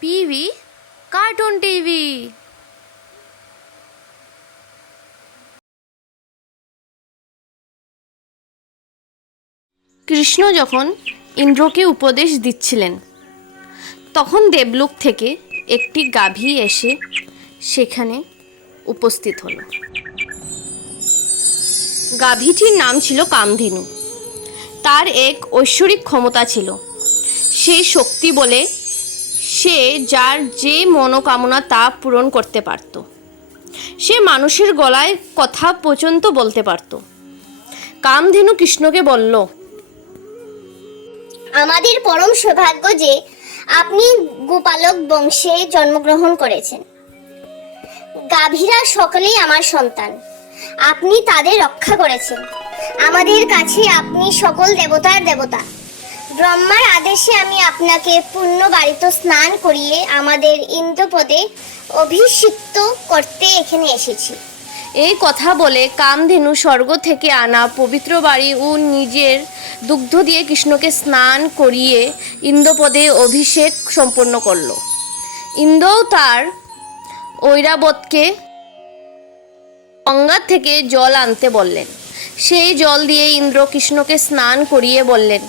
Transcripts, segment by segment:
PV cartoon TV. Krishna যখন ইন্দ্রকে উপদেশ দিচ্ছিলেন তখন দেবলোক থেকে একটি গাভী এসে সেখানে উপস্থিত হলো। গাভীটির নাম ছিল কামধেনু। তার এক ঐশ্বরিক ক্ষমতা ছিল। সেই শক্তি বলে সে যার যে মনোকামনা তা পূরণ করতে পারত। সে মানুষের গলায় কথা পর্যন্ত বলতে পারত। কামধেনু কৃষ্ণকে বলল, আমাদের পরম সৌভাগ্য যে আপনি গোপালক বংশে জন্মগ্রহণ করেছেন। গাভীরা সকলেই আমার সন্তান। আপনি তাদের রক্ষা করেছেন। আমাদের কাছে আপনি সকল দেবতার দেবতা। ব্রহ্মার আদেশে আমি আপনাকে পূর্ণ বাড়িতে স্নান করিয়ে আমাদের ইন্দ্রপদে অভিষিক্ত করতে এখানে এসেছি। এই কথা বলে কামধেনু স্বর্গ থেকে আনা পবিত্র বাড়ি ও নিজের দুগ্ধ দিয়ে কৃষ্ণকে স্নান করিয়ে ইন্দ্রপদে অভিষেক সম্পন্ন করল। ইন্দ্রও তার ঐরাবতকে গঙ্গা থেকে জল আনতে বললেন। সেই জল দিয়ে ইন্দ্র কৃষ্ণকে স্নান করিয়ে বললেন,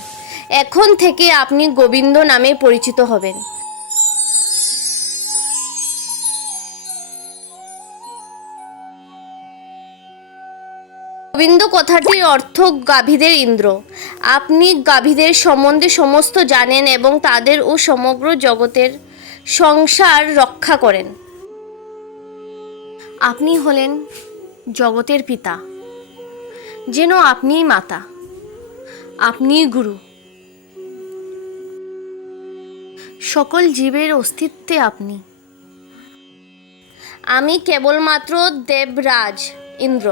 এখন থেকে আপনি গোবিন্দ নামে পরিচিত হবেন। গোবিন্দ কথাটির অর্থ গাভীদের ইন্দ্র। আপনি গাভীদের সম্বন্ধে সমস্ত জানেন এবং তাদের ও সমগ্র জগতের সংসার রক্ষা করেন। আপনি হলেন জগতের পিতা, যেন আপনিই মাতা, আপনিই গুরু। সকল জীবের অস্তিত্বে আপনি। আমি কেবলমাত্র দেবরাজ ইন্দ্র।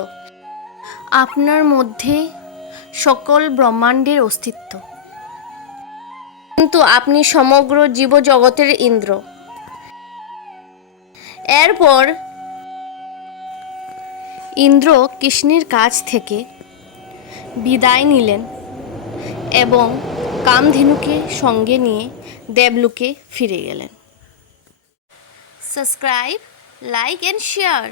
আপনার মধ্যে সকল ব্রহ্মাণ্ডের অস্তিত্ব, কিন্তু আপনি সমগ্র জীবজগতের ইন্দ্র। এরপর ইন্দ্র কৃষ্ণের কাছ থেকে বিদায় নিলেন এবং কামধেনুকে সঙ্গে নিয়ে দেবলোকে ফিরে গেলেন। Subscribe, like and share.